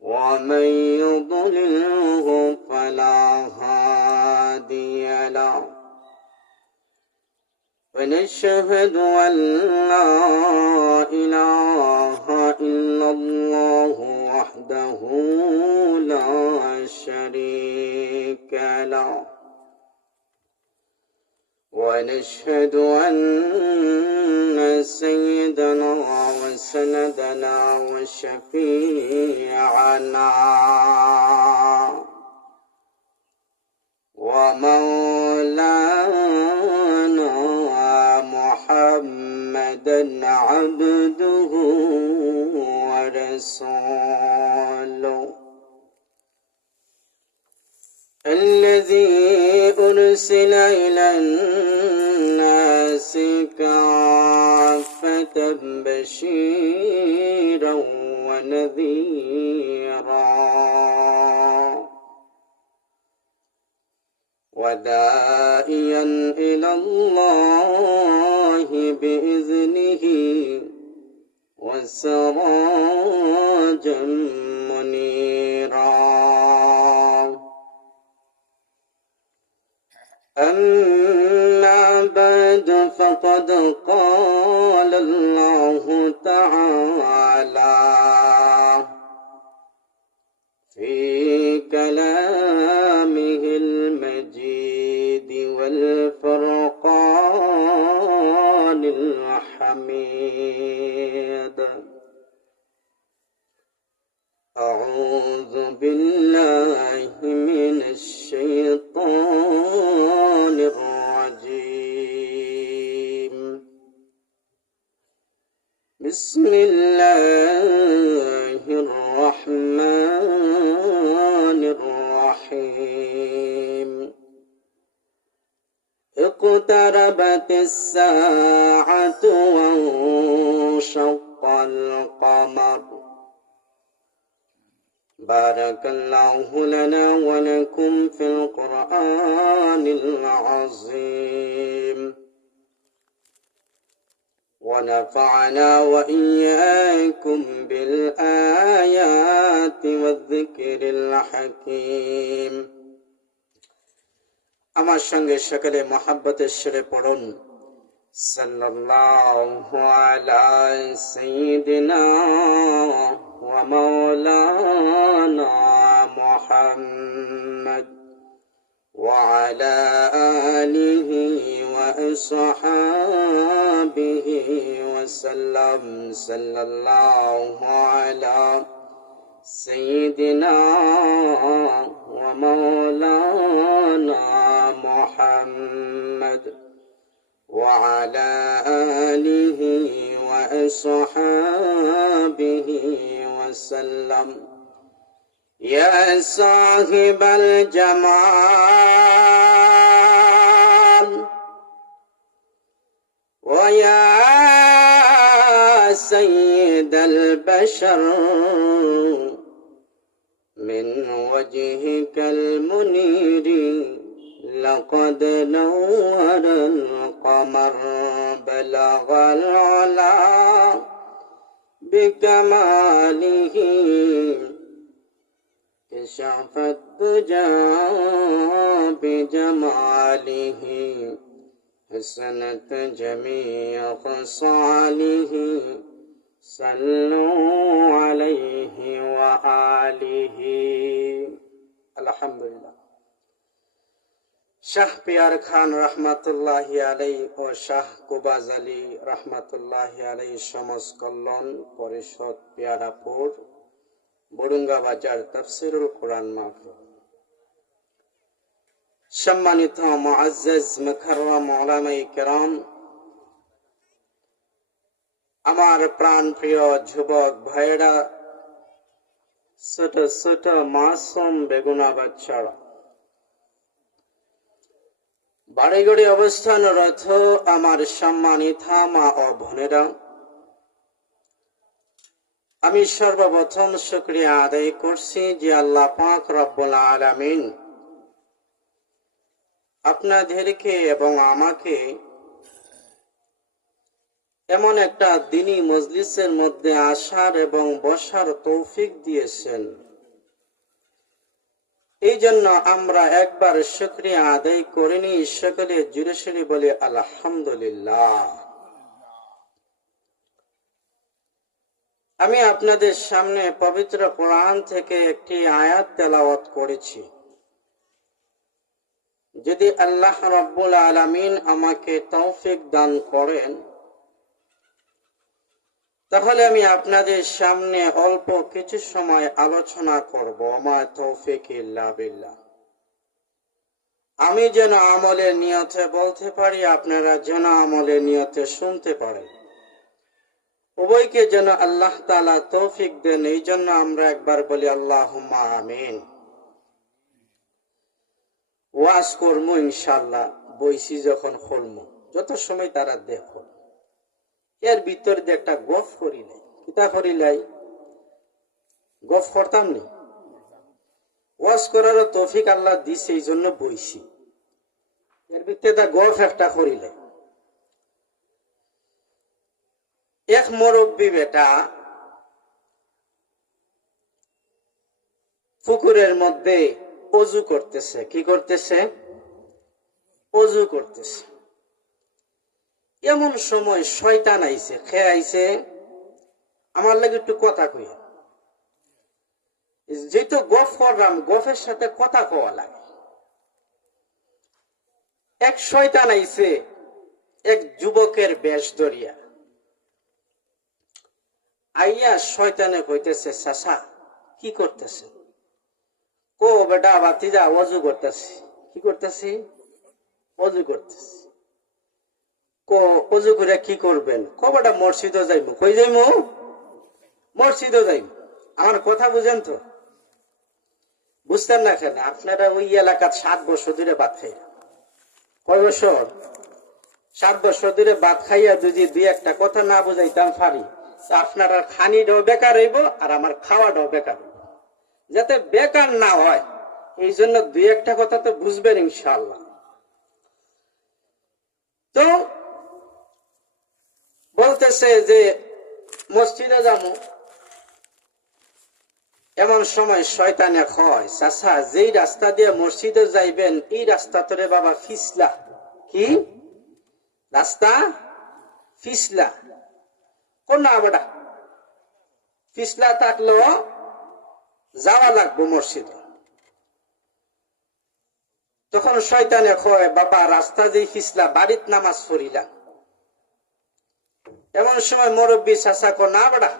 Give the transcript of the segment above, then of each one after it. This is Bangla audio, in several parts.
ومن يضلله فلا هادي له ونشهد أن لا إله إلا الله وحده لا شريك له ونشهد أن سيدنا وسندنا وشفيعنا ومولانا محمدا عبده ورسوله الذي أرسل إلى الناس كافة بشيرا ونذيرا وداعيا إلى الله بإذنه وسراجا منيرا أما بعد فقد قال الله تعالى في كلامه المجيد والفرقان الحميد أعوذ بالله من الشيطان الرجيم بسم الله الرحمن الرحيم اقتربت الساعة وانشق القمر بارك الله لنا ولكم في القرآن العظيم ونفعنا وإياكم بالآيات والذكر الحكيم আমার সঙ্গে সকলে মহব্বতের সুরে পড়ুন সাল্লাল্লাহু আলা সাইয়্যিদিনা ওয়া মাওলানা মুহাম্মদ ওয়া আলা আলিহি ওয়া আসহাবিহি ওয়া সাল্লাম সাল্লাল্লাহু আলা সাইয়্যিদিনা ওয়া মাওলানা محمد وعلى آله وأصحابه وسلم يا صاحب الجمال ويا سيد البشر من وجهك المنير لقد نور القمر بلغ العلا بكماله كشف الدجى بجماله حسنت جميع خصاله صلوا عليه وآله الحمد لله শাহ পিয়ার খান রহমাতুল্লাহি আলাইহি ও শাহ কুবাজ আলী রহমাতুল্লাহি আলাইহি সমাজ কল্যাণ পরিষদ পিয়ারাপুর বরুঙ্গা বাজার তাফসীরুল কোরআন মাহফিল। সম্মানিত মুআজ্জাজ মুকাররম উলামায়ে কেরাম, আমার প্রাণ প্রিয় যুবক ভাইয়েরা, ছোট ছোট মাসুম বেগুনা বাচ্চারা, বাড়িগড়ি অবস্থানরত আমার সম্মানিত মা ও বোনেরা, আমি সর্বপ্রথম শুকরিয়া আদায় করছি যে আল্লাহ পাক রব্বুল আলামিন আপনাদেরকে এবং আমাকে এমন একটা দিনী মজলিসের মধ্যে আসার এবং বসার তৌফিক দিয়েছেন। এই জন্য আমরা একবার শুকরিয়া আদায় করিনি, সকলে জুড়ে সুরে বলে আলহামদুলিল্লাহ। আমি আপনাদের সামনে পবিত্র কোরআন থেকে একটি আয়াত তেলাওয়াত করেছি। যদি আল্লাহ রাব্বুল আলামিন আমাকে তৌফিক দান করেন, তাহলে আমি আপনাদের সামনে অল্প কিছু সময় আলোচনা করব। মা তৌফিক ইল্লা বিল্লাহ। আমি যেন আমলের নিয়তে বলতে পারি, আপনারা যেন আমলের নিয়তে শুনতে পারেন। উভয়কে যেন আল্লাহ তাআলা তৌফিক দেন, এই জন্য আমরা একবার বলি আল্লাহুম্মা আমিন। ওয়াজ করবো ইনশাআল্লাহ, বইসি যখন খুলবো, যত সময় তারা দেখো। এর ভিতর দিয়ে একটা গফ করিলাই, কিতা করিলাই, গফ করতাম নি। ওয়াজ করার তৌফিক আল্লাহ দিছে, এই জন্য বইসি। এর ভিতরে গফ একটা করিলাই। এক মুরব্বী বেটা পুকুরের মধ্যে অজু করতেছে। কি করতেছে? অজু করতেছে। এমন সময় শয়তান আইছে, খেয়ে আইছে, আমার লাগে একটু কথা কইয়া। যেহেতু গফ করলাম, গফের সাথে কথা কওয়া লাগে। এক শয়তান আইছে এক যুবকের বেশ ধরিয়া। আইয়া শয়তানে কইতেছে, চাচা কি করতেছে? কো বেটা বাতিজা অজু করতেছি। কি করতেছি? অজু করতেছি। কো অজু করে কি করবেন? কো বেটা মসজিদও যাইব। কই যাইব? মসজিদও যাইব। আমার কথা বুঝেন তো? বুঝতেন না কেন? আপনারা ওই এলাকার 7 বছর ধরে ভাত খাইয়া। কয় বছর? 7 বছর ধরে ভাত খাইয়া যদি দুই একটা কথা না বুঝাইতাম পারি, আপনারা খানিটাও বেকার হইব আর আমার খাওয়াটাও বেকার হইব। যাতে বেকার না হয় এই জন্য দুই একটা কথা তো বুঝবেন ইনশাআল্লাহ। তো বলতেছে যে মসজিদে যাবো। এমন সময় শয়তানে কয়, চাচা যেই রাস্তা দিয়ে মসজিদে যাইবেন এই রাস্তা তোরে বাবা ফিসলা। কি রাস্তা? ফিসলা। কোন না বেটা, ফিসলা থাকলেও যাওয়া লাগবো মসজিদে। তখন শয়তানে কয়, বাবা রাস্তা যে ফিসলা, বাড়িত নামাজ পড়িলাম। এমন সময় মুরব্বী চাচা কয়, না বেটা,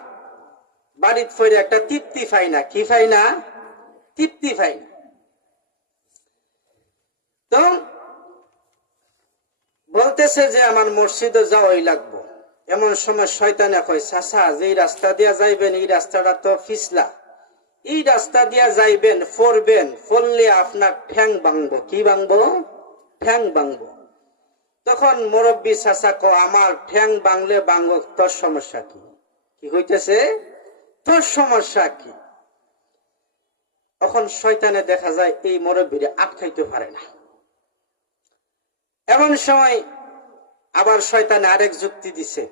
বাড়িত ফিরে একটা তৃপ্তি পাই না। কি পাই না? তৃপ্তি পাই না। তো বলতেছে যে আমার মসজিদে যাওয়াই লাগবো। এমন সময় শয়তানে কয়, চাচা যেই রাস্তা দিয়া যাইবেন এই রাস্তাটা তো ফিসলা, এই রাস্তা দিয়া যাইবেন, ফরবেন, ফললে আপনার ঠ্যাং ভাঙবো। কি ভাঙবো? ঠ্যাং ভাঙবো। তখন মুরব্বী চাচা কয়, আমার ঠ্যাং ভাঙলে ভাঙব, তোর সমস্যা কি? কি হইতেছে? তোর সমস্যা কি? তখন শয়তানে দেখা যায় এই মুরব্বীরে আটকাইতে পারে না। এমন সময় আবার শয়তানে আরেক যুক্তি দিছে,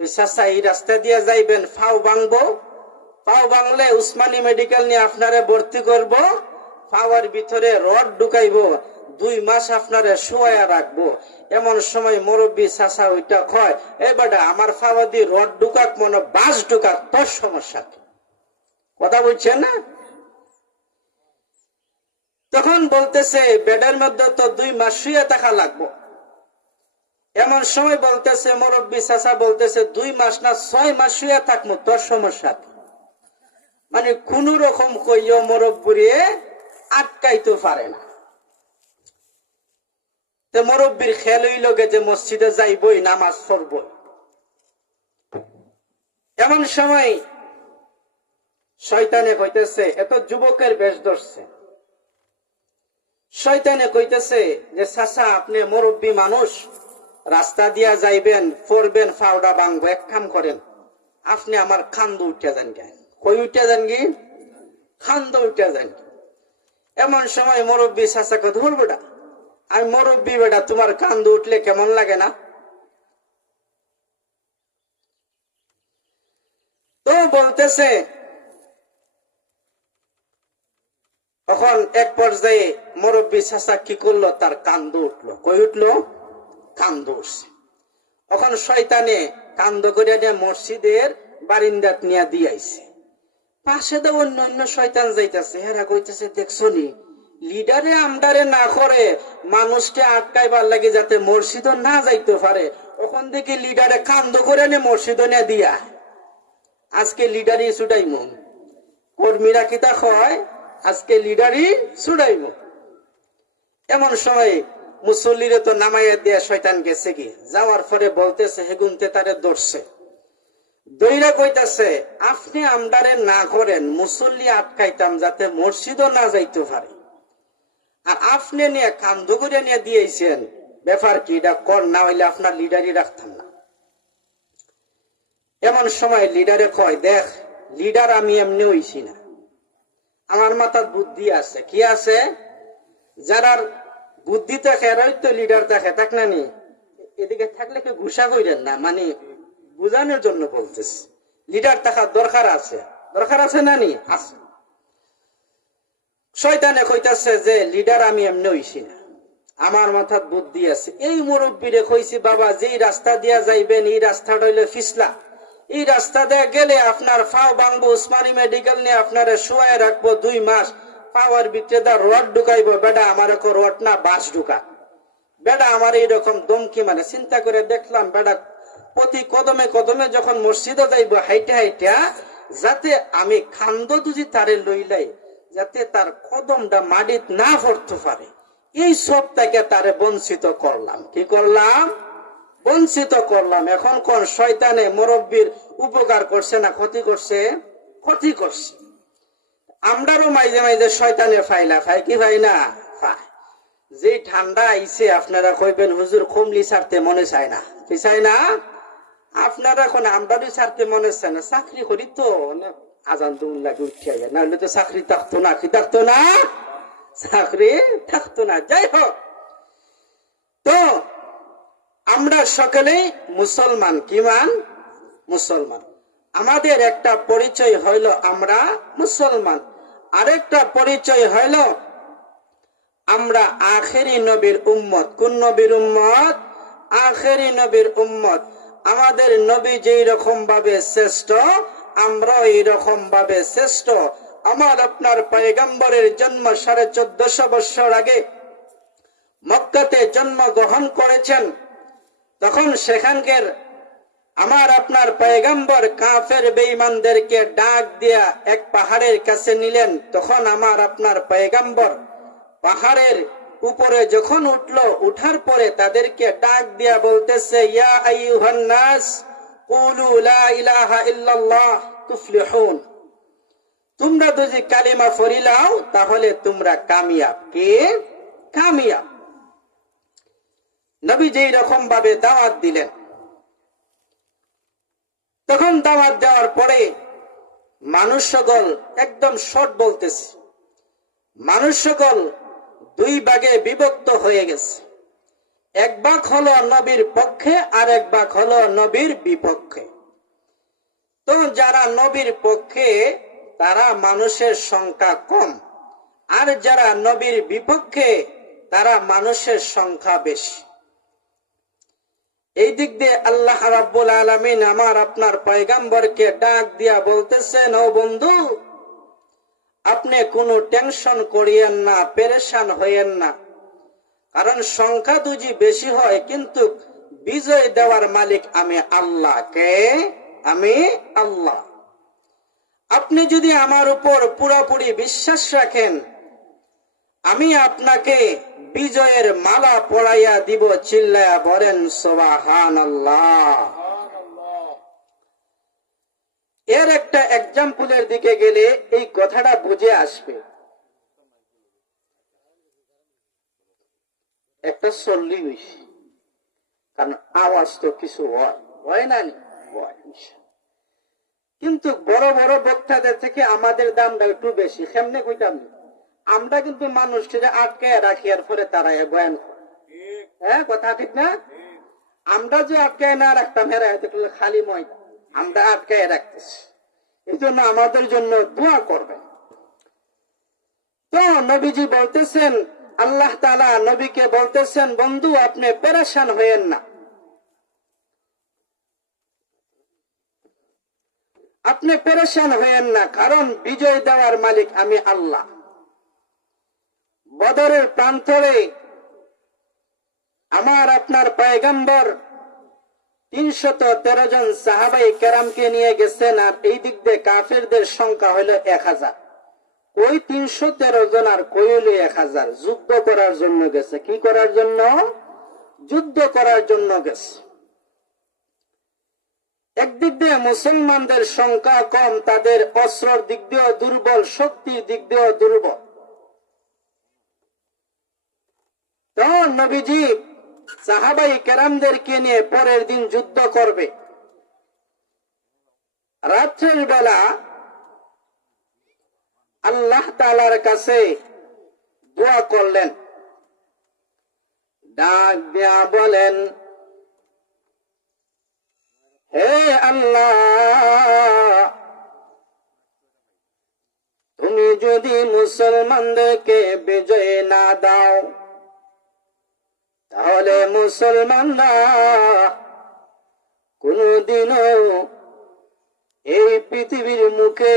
চাচা এই রাস্তা দিয়ে যাইবেন, ফাও ভাঙবো, পাও ভাঙলে উসমানী মেডিকেল নিয়ে আপনারে ভর্তি করব, পাওয়ার ভিতরে রড ঢুকাইবো, 2 মাস আপনারে শোয়া রাখবো। এমন সময় মুরব্বী চাচা ওইটা কয়, এ বেটা আমার ফাওয়া দিয়ে রড ঢুকাক মনে বাস ঢুকাক, তোর সমস্যা কি? কথা বলছেন না? তখন বলতেছে বেডের মধ্যে তো 2 মাস শুয়ে থাকা লাগবো। এমন সময় বলতেছে মুরব্বী চাচা বলতেছে 2 মাস না 6 মাস শুয়ে থাকবো, তোর সমস্যা কি? মানে কোন রকম কইও মুরব্বীরে আটকাইতে পারে না। তো মুরব্বীর খেয়াল হইল যে মসজিদে যাইবই, নামাজ পড়বই। এমন সময় শয়তানে কইতেছে, এত যুবকের বেশ ধরছে। শয়তানে কইতেছে যে চাচা আপনি মুরব্বী মানুষ, রাস্তা দিয়া যাইবেন, পড়বেন, ফাওড়া ভাঙবো, এক কাম করেন, আপনি আমার খান্দ উঠে যান। গে কই উঠে যান? কি খান্দ উঠে যান। এমন সময় মুরব্বী চাচাকে ধর বেটা, আমি মুরব্বী বেটা, তোমার কান্দ উঠলে কেমন লাগে না? তো বলতেছে, তখন এক পর্যায়ে মুরব্বী চাচা কি করলো, তার কান্দ উঠলো। কই উঠলো? কান্দ উঠছে। তখন শয়তানে কান্দ করে নিয়ে মসজিদের বারিন্দাত নিয়ে দিয়াইছে। পাশে তো অন্য অন্য শয়তান যাইতেছে, হেরা কইতেছে, দেখছো নি লিডারে আমদারে না করে মানুষকে আটকাইবার লাগে যাতে মসজিদও না যাইতে পারে, ওখান থেকে লিডারে কান্দ করে নিয়ে মসজিদও নিয়ে দিয়া আজকে লিডারই ছুটাইমু। কর্মীরা কিতা হয়, আজকে লিডারই ছুটাইমু। এমন সময় মুসল্লিরে তো নামাইয়া দিয়া শয়তান গেছে কি, যাওয়ার পরে বলতেছে, হেগুনতে তারে ধরছে, দইরা কইতাছে, আপনি আমদারে না করেন মুসল্লি আটকাইতাম যাতে মসজিদও না যাইতে পারে, আর আপনি নিয়ে কান্দ করে নিয়ে দিয়েছেন, ব্যাপার কি এটা কর, না হইলে আপনার লিডারই রাখতাম না। এমন সময় লিডারে কয়, দেখ লিডার আমি এমনি হইছি না, আমার মাথার বুদ্ধি আছে। কি আছে? যারার বুদ্ধি থাকে এরাই তো লিডার থাকে, তাক না নি? এদিকে থাকলে কেউ ঘুষা কইরেন না, মানে বুঝানোর জন্য বলতেছে, লিডার থাকার দরকার আছে। দরকার আছে না নি? আছে। শয়তানে কইতাছে যে লিডার আমি এমনি হইছি না, আমার মাথার বুদ্ধি আছে। এই মুরব্বীরে কইছি, বাবা যেই রাস্তা দিয়া যাইবেন এই রাস্তাটা হইলে ফিসলা, এই রাস্তা দিয়ে গেলে আপনার ফাও ভাঙবো, উসমানী মেডিকেল নিয়ে আপনারা শোয়ায় রাখবো 2 মাস, পাওয়ার ভিতরে রড ঢুকাইবো। বেটা আমার রড না, বাস ঢুকা। বেটা আমার এইরকম দমকি, মানে চিন্তা করে দেখলাম, বেটা প্রতি কদমে কদমে যখন মসজিদে যাইব হাইটা হাইটা, যাতে আমি খান্দ দুজি তারে লইলাই, যাতে তার কদমটা মাটিত না পড়তে পারে, এই সব থেকে তারে বঞ্চিত করলাম। কি করলাম? বঞ্চিত করলাম। এখন কোন শয়তানে মুরব্বীর উপকার করছে না ক্ষতি করছে? ক্ষতি করছে। আমরাও মাঝে মাঝে শয়তানে ফাইলা ফাই, কি ভাই না ফাই। যে ঠান্ডা আইছে আপনারা কইবেন, হুজুর কমলি ছাড়তে মনে চায় না। কি চায় না? আপনারা এখন আমরাও ছাড়তে মনে চায় না, চাকরি করি তো আজান দুন লাগে উঠিয়া যায়, না হলে তো চাকরি থাকতো না। কি থাকতো না? চাকরি থাকতো না। যাই হোক, তো আমরা সকলেই মুসলমান। কি মান? মুসলমান। আমাদের একটা পরিচয় হইল আমরা মুসলমান, আরেকটা পরিচয় হইল আমরা আখেরি নবীর উম্মত। কোন নবীর উম্মত? আখেরি নবীর উম্মত। আমাদের নবী যেই রকম ভাবে শ্রেষ্ঠ, আমরা এইরকম ভাবে শ্রেষ্ঠ। আমার আপনার পয়গম্বরের জন্ম 1450 বছর আগে মক্কাতে জন্মগ্রহণ করেছেন। তখন সেখানকার আমার আপনার পয়গম্বর কাফের বেঈমানদেরকে ডাক দিয়া এক পাহাড়ের কাছে নিলেন। তখন আমার আপনার পয়গম্বর পাহাড়ের উপরে যখন উঠলো, উঠার পরে তাদেরকে ডাক দিয়া বলতেছে, ইয়া আইয়ুহান নাস কুলু লা ইলাহা ইল্লাল্লাহ তুফলিহুন। তোমরা যদি কালিমা পড়িলাও তাহলে তোমরা কামিয়াব। কে? কামিয়াব। নবী যেই রকম ভাবে দাওয়াত দিলেন, তখন দাওয়াত দেওয়ার পরে মানুষ সকল একদম শর্ট বলতেছে, মানুষ সকল 2 ভাগে বিভক্ত হয়ে গেছে। এক ভাগ হলো নবীর পক্ষে, আর এক ভাগ হলো নবীর বিপক্ষে। তো যারা নবীর পক্ষে তারা মানুষের সংখ্যা কম, আর যারা নবীর বিপক্ষে তারা মানুষের সংখ্যা বেশি। এই দিক দিয়ে আল্লাহ রাব্বুল আলামিন আমার আপনার পয়গম্বরকে ডাক দিয়া বলতেছেন, ও বন্ধু, আপনি কোনো টেনশন করিয়েন না, পেরেশান হইয়েন না। কারণ সংখ্যা দুজি বেশি হয়, কিন্তু বিজয় দেওয়ার মালিক আমি আল্লাহ। কে? আমি আল্লাহ। আপনি যদি আমার উপর পুরোপুরি বিশ্বাস রাখেন, আমি আপনাকে বিজয়ের মালা পরাইয়া দিব। চিল্লায়া বলেন সুবহানাল্লাহ। এর একটা এক্সাম্পলের দিকে গেলে এই কথাটা বুঝে আসবে। একটা চল্লি হইছে, কারণ আওয়াজ তো কিছু হয় না, কিন্তু বড় বড় বক্তাদের থেকে আমাদের দামটা একটু বেশি। কেমনে কইতাম, আমরা কিন্তু মানুষকে আটকায় রাখি, আর পরে তারা বয়ান করে। হ্যাঁ, কথা ঠিক না? আমরা যে আটকায় না রাখতাম, হেরা খালি ময়দা আমরা আটকায় রাখতেছি। এই জন্য আমাদের জন্য দোয়া করবেন। তো নবীজি বলতেছেন, আল্লাহ তাআলা নবীকে বলতেছেন, বন্ধু আপনি পেরেশান হয়েন না, আপনি পেরেশান হয়েন না, কারণ বিজয় দেওয়ার মালিক আমি আল্লাহ। বদরের প্রান্তরে আমার আপনার পয়গম্বর 313 জন সাহাবাই কেরামকে নিয়ে গেছেন, আর এই দিক দিয়ে কাফেরদের সংখ্যা হইল 1000। ওই 313 জন আর কই হইল 1000, যুদ্ধ করার জন্য গেছে। কি করার জন্য? যুদ্ধ করার জন্য গেছে। একদিক দিয়ে মুসলমানদের সংখ্যা কম, তাদের অস্ত্রের দিক দিয়েও দুর্বল, শক্তির দিক দিয়েও দুর্বল। তো নবীজি সাহাবাই কেরামদেরকে নিয়ে পরের দিন যুদ্ধ করবে। রাত্রের বেলা আল্লাহ তাআলার কাছে দোয়া করলেন, ডাক দিয়া বলেন, হে আল্লাহ, তুমি যদি মুসলমানদেরকে বিজয় না দাও, তাহলে মুসলমানরা কোনদিনও এই পৃথিবীর মুখে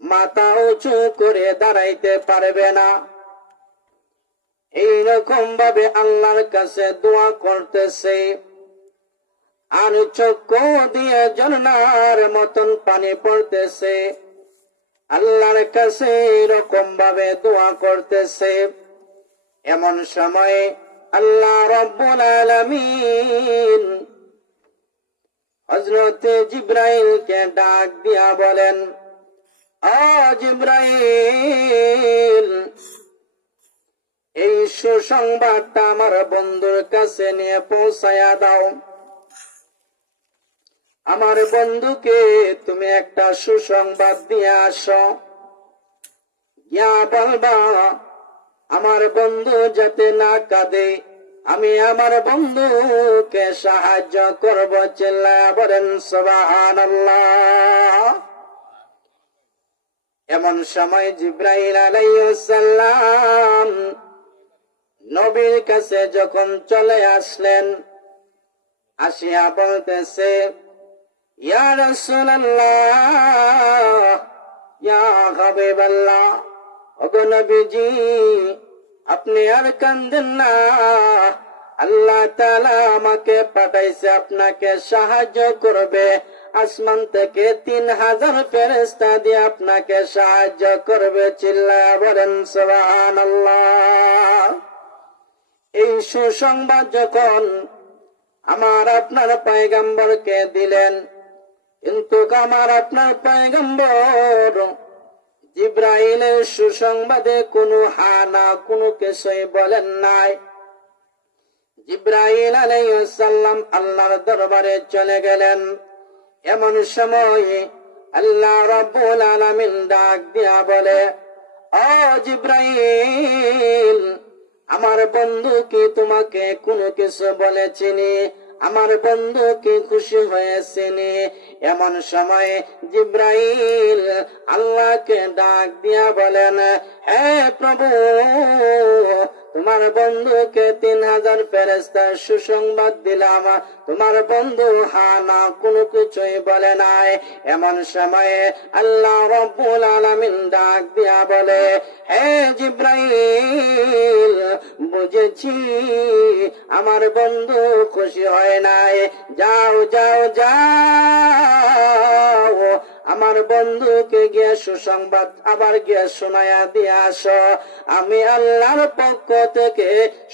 মাথা উঁচু করে দাঁড়াইতে পারবে না। এইরকম ভাবে আল্লাহর কাছে দোয়া করতেছে, আর চক্ষু দিয়ে ঝর্ণার মতন পানি পড়তেছে। আল্লাহর কাছে এরকম ভাবে দোয়া করতেছে। এমন সময় আল্লাহ রাব্বুল আলামিন হযরত জিবরাইলকে ডাক দিয়া বলেন, ও জিবরাইল, এই সুসংবাদটা আমার বন্ধুর কাছে নিয়ে পৌঁছায়া দাও। আমার বন্ধুকে তুমি একটা সুসংবাদ দিয়ে আসো, গিয়া বলবা আমার বন্ধু যাতে না কাঁদে, আমি আমার বন্ধুকে সাহায্য করব। চিল্লায়া বলেন সুবহানাল্লাহ। এমন সময় জিবরাইল আলাইহিস সালাম নবীর কাছে যখন চলে আসলেন, আসিয়া বলতেছে, ইয়া রাসূলুল্লাহ, ইয়া হাবিবাল্লাহ, ওগো নবীজি আপনি আর কাঁদেন না, আল্লাহ তাআলা আমাকে পাঠাইছে আপনাকে সাহায্য করবে। আসমান থেকে 3000 ফেরেশতা দিয়ে আপনাকে সাহায্য করবে। চিল্লায়া বলেন সুবহানাল্লাহ। এই সুসংবাদ যখন আমার আপনার পয়গম্বরকে দিলেন, কিন্তু আমার আপনার পয়গম্বর জিবরাইলের সুসংবাদে কোনো হা না, কোনো কিছুই বলেন নাই। জিবরাইল আলাইহিস সালাম আল্লাহর দরবারে চলে গেলেন। এমন সময় আল্লাহ রাব্বুল আলামিন ডাক দিয়া বলে, ও জিবরাইল, আমার বন্ধু কি তোমাকে কোনো কিছু বলেছিনি? আমার বন্ধু কি খুশি হয়েছেনি? এমন সময় জিবরাইল আল্লাহকে ডাক দিয়া বলেন, হে প্রভু, তোমার বন্ধুকে 3000 ফেরেশতার সুসংবাদ দিলাম, তোমার বন্ধু হা না কোনো কিছুই বলে নাই। এমন সময়ে আল্লাহ রাব্বুল আলামিন ডাক দিয়া বলে, হে জিবরাইল, বুঝেছি আমার বন্ধু খুশি হয় নাই। যাও যাও যাও, আমার বন্ধুকে গিয়ে সুসংবাদ আবার গিয়ে শোনায়া দিয়ে আসো। আমি আল্লাহর পক্ষ থেকে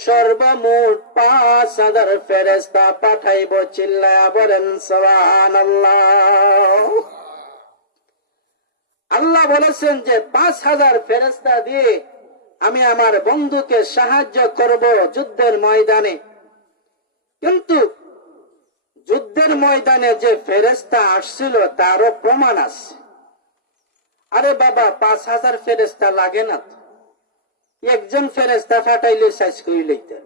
সর্বমোট 5000 ফেরেশতা পাঠাইব। চিল্লায়া বলেন সুবহানাল্লাহ। আল্লাহ বলেছেন যে 5000 ফেরেশতা দিয়ে আমি আমার বন্ধুকে সাহায্য করব যুদ্ধের ময়দানে। কিন্তু যুদ্ধের ময়দানে যে ফেরেশতা আসছিল তারও প্রমাণ আছে। আরে বাবা, 5000 ফেরেশতা লাগে না তো, একজন ফেরেশতা ফাটাইলে শেষ করে লইতে।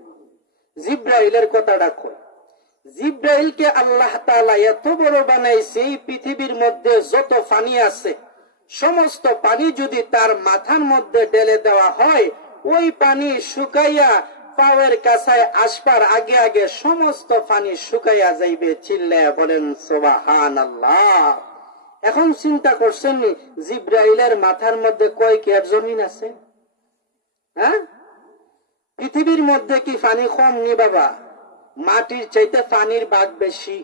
জিবরাইলের কথাটা কই, জিব্রাইলকে আল্লাহ তাআলা এত বড় বানাইছে, এই পৃথিবীর মধ্যে যত পানি আছে সমস্ত পানি যদি তার মাথার মধ্যে ঢেলে দেওয়া হয়, ওই পানি শুকাইয়া পাওয়ের কাছায় আসবার আগে আগে সমস্ত পানি শুকাইয়া যাইবে। চিল্লায়া বলেন সুবহানাল্লাহ। এখন চিন্তা করছেন জিব্রাইলের মাথার মধ্যে কয় কেয়ার জমিন আছে? হ্যাঁ, পৃথিবীর মধ্যে কি পানি কম নি বাবা? মাটির চাইতে পানির ভাগ বেশি।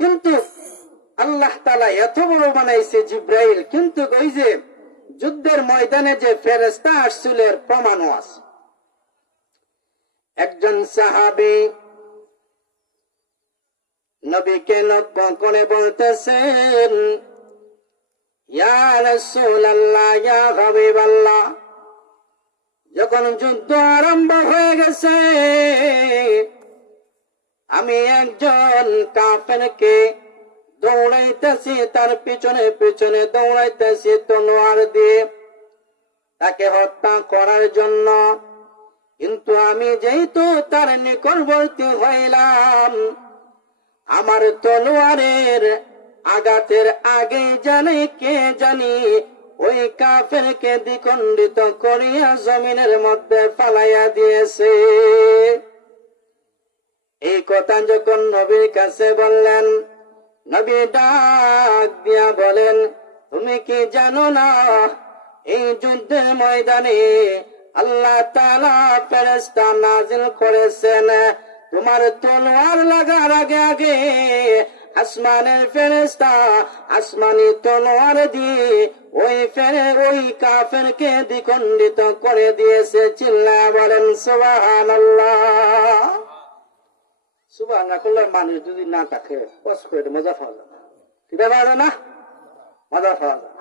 কিন্তু আল্লাহ তাআলা এত বড় বানাইছে জিব্রাইল, কিন্তু ওই যে যুদ্ধের ময়দানে যে ফেরেশতা আসছিল এর প্রমাণও আছে। একজন সাহাবী নবীকে লক্ষ্য করে বলতেছেন, ইয়া রাসূলুল্লাহ, ইয়া হাবিবাল্লাহ, যখন যুদ্ধ আরম্ভ হয়ে গেছে আমি একজন কাফেরকে দৌড়াইতেছি, তার পিছনে পিছনে দৌড়াইতেছি তলোয়ার দিয়ে তাকে হত্যা করার জন্য। কিন্তু আমি যেহেতু তার নিকটবর্তী হইলাম, আমার তলোয়ারের আঘাতের আগে জানি কে জানি ওই কাফেরকে দ্বিখণ্ডিত করিয়া জমিনের মধ্যে ফালাইয়া দিয়েছে। এই কথা যখন নবীর কাছে বললেন, নবী ডাক দিয়া বলেন, তুমি কি জানো না এই যুদ্ধের ময়দানে আল্লাহ তাআলা ফেরেশতা নাজিল করেছেন, তোমার তলোয়ার লাগার আগে আগে আসমানের ফেরেশতা আসমানি তলোয়ার দিয়ে ওই কাফেরকে দ্বিখণ্ডিত করে দিয়েছে। চিল্লায়া বলেন সুবহানাল্লাহ। সুবহানাল্লাহ করলে মানুষ যদি না থাকে কষ্ট করে মজা পাওয়া যাবে, ঠিক আছে না? মজা পাওয়া যাবে।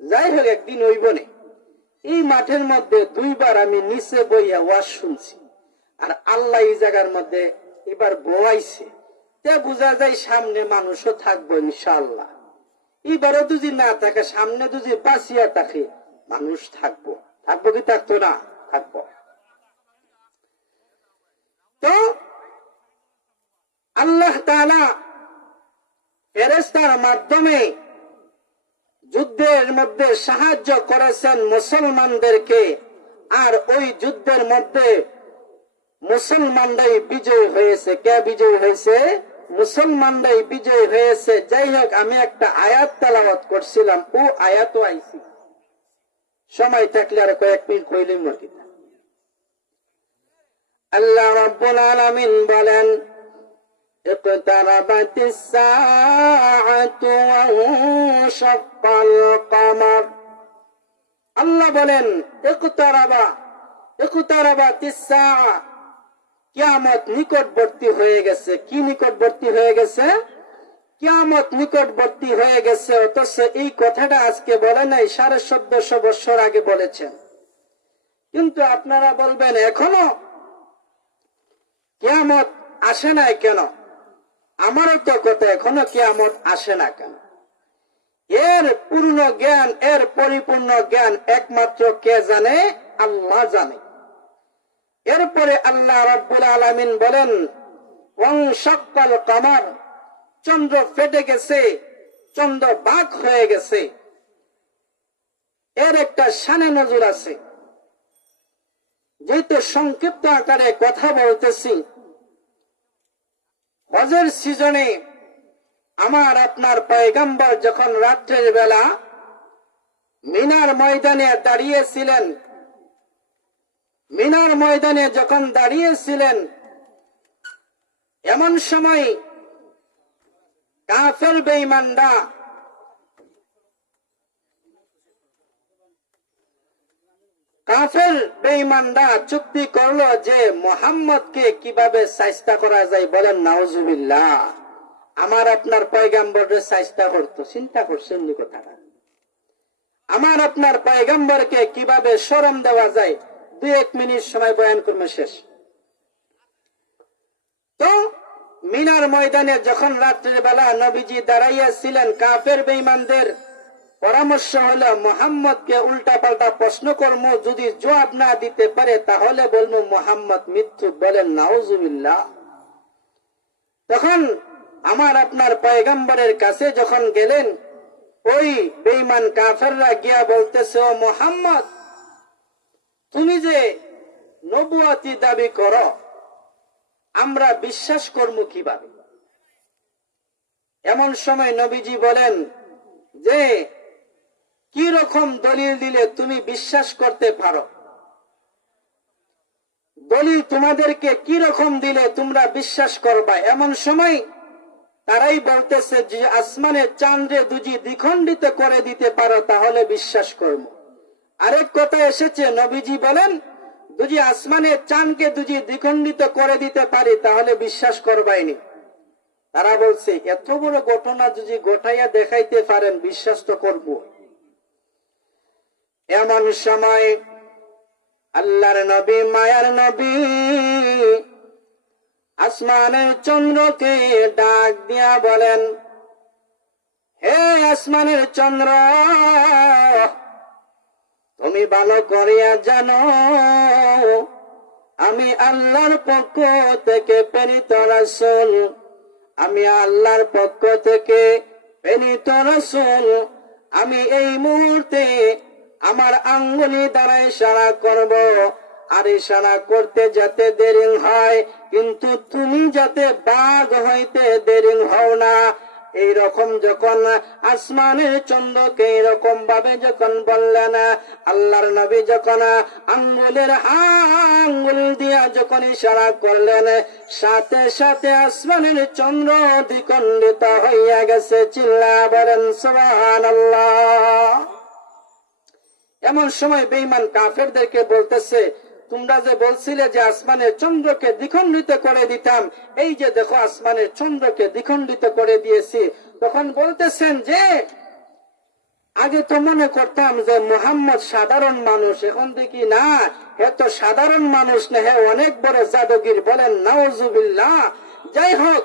যাই হোক, একদিন ওই বনে এই মাঠের মধ্যে দুইবার আমি নিচে বইয়া ওয়াজ শুনছি, আর আল্লাহ এই জায়গার মধ্যে এবার বয়াইছে, তে বোঝা যায় সামনে মানুষও থাকবো ইনশাআল্লাহ। এবারও যদি না থাকে, সামনে যদি বাঁচিয়া থাকে মানুষ থাকবো। থাকবো কি থাকতো না? থাকবো। তো আল্লাহ তাআলা ফেরেশতার মাধ্যমে যুদ্ধের মধ্যে সাহায্য করেছেন মুসলমানদেরকে, আর ওই যুদ্ধের মধ্যে মুসলমানরাই বিজয়ী হয়েছে। কে বিজয়ী হয়েছে? মুসলমানরাই বিজয়ী হয়েছে। যাই হোক, আমি একটা আয়াত তেলাওয়াত করছিলাম, ও আয়াতও আইছি, সময় থাকলে আর কয়েক মিনিট কইলেই মতি। আল্লাহ রাব্বুল আলামিন বলেন, ইকতারাবাতিস সাআতু ওয়া ইনশাক্কাল কমর। আল্লাহ বলেন ইকতারাবাতিস সাআ, কিয়ামত নিকটবর্তী হয়ে গেছে। কি নিকটবর্তী হয়ে গেছে? কিয়ামত নিকটবর্তী হয়ে গেছে। অথচ এই কথাটা আজকে বলে নাই, 1450 বছর আগে বলেছেন। কিন্তু আপনারা বলবেন এখনো কিয়ামত আসে নাই কেন? আমারও তো কথা, এখনো কিয়ামত আসে না কেন? এর পূর্ণ জ্ঞান, এর পরিপূর্ণ জ্ঞান একমাত্র কে জানে? আল্লাহ জানে। এরপরে আল্লাহ রাব্বুল আলামিন বলেন, ওয়ানশাক্কাল কমর, চন্দ্র ফেটে গেছে, চন্দ্র বাঁক হয়ে গেছে। এর একটা শানে নজুল আছে। যেহেতু সংক্ষিপ্ত আকারে কথা বলতেছি, হজের সিজনে আমার আপনার পয়গম্বর যখন রাত্রের বেলা মিনার ময়দানে দাঁড়িয়েছিলেন, মিনার ময়দানে যখন দাঁড়িয়েছিলেন, এমন সময় কাফের বেঈমানরা চুক্তি করলো যে মুহাম্মদকে কিভাবে শায়েস্তা করা যায়। বলেন নাউজুবিল্লাহ। আমার আপনার পয়গম্বরের শায়েস্তা করতো, চিন্তা করছেন নি কথাটা? আমার আপনার পয়গম্বরকে কিভাবে শরম দেওয়া যায়, 2-1 মিনিট সময় বয়ান করবে, শেষ। তো মিনার ময়দানে যখন রাত্রের বেলা নবীজি দাঁড়াইয়াছিলেন, কাফের বেঈমানদের পরামর্শ হলো মুহাম্মদকে উল্টা পাল্টা প্রশ্ন করবো, যদি জবাব না দিতে পারে তাহলে বলবো মুহাম্মদ মিথ্যুক। বলেন নাউজুবিল্লাহ। তখন আমার আপনার পয়গম্বরের কাছে যখন গেলেন, ওই বেঈমান কাফেররা গিয়া বলতেছে, ও মুহাম্মদ, তুমি যে নবুয়তি দাবি করো, আমরা বিশ্বাস করবো কিভাবে? এমন সময় নবীজি বলেন যে কি রকম দলিল দিলে তুমি বিশ্বাস করতে পারো? দলিল তোমাদেরকে কি রকম দিলে তোমরা বিশ্বাস করবা? এমন সময় তারাই বলতেছে যে আসমানের চাঁদে দুজি দ্বিখণ্ডিত করে দিতে পারো তাহলে বিশ্বাস করব। আরেক কথা এসেছে, নবীজি বলেন দুজি আসমানের চাঁদকে দুজি দ্বিখণ্ডিত করে দিতে পারি তাহলে বিশ্বাস করবাইনি। তারা বলছে এত বড় ঘটনা যদি গোটাইয়া দেখাইতে পারেন বিশ্বাস তো করব। এমন সময় আল্লাহর নবী, মায়ার নবী আসমানের চন্দ্রকে ডাক দিয়া বলেন, হে আসমানের চন্দ্র, তুমি ভালো করিয়া জানো আমি আল্লাহর পক্ষ থেকে প্রেরিত রাসূল, আমি আল্লাহর পক্ষ থেকে প্রেরিত রাসূল। আমি এই মুহূর্তে আমার আঙ্গুলি দ্বারা ইশারা করব, আর ইশারা করতে যাতে দেরি হয়, কিন্তু তুমি যাতে বাঘ হইতে দেরি হও না। এইরকম যখন আসমানের চন্দ্রকে এরকম ভাবে যখন বললেন, আল্লাহর নবী যখন আঙ্গুলের আঙ্গুল দিয়া যখন ইশারা করলেন, সাথে সাথে আসমানের চন্দ্র দ্বিখণ্ডিত হইয়া গেছে। চিল্লা বলেন সুবহানাল্লাহ। এমন সময় বেঈমান কাফেরদেরকে বলতেছে, তোমরা যে বলছিলে যে আসমানের চন্দ্রকে দ্বিখণ্ডিত করে দিতাম, এই যে দেখো আসমানের চন্দ্রকে দ্বিখণ্ডিত করে দিয়েছি। তখন বলতেছেন যে আগে তো মনে করতাম যে মুহাম্মদ সাধারণ মানুষ, এখন দেখি না, হে তো সাধারণ মানুষ না, হে অনেক বড় জাদুগির। বলেন নাউজুবিল্লাহ। যাই হোক,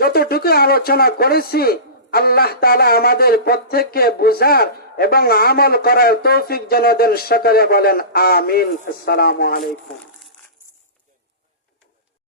যতটুকু আলোচনা করেছি আল্লাহ তাআলা আমাদের প্রত্যেককে বুঝার এবং আমল করার তৌফিক যেন দেন। সকলে বলেন আমিন। আসসালামু আলাইকুম।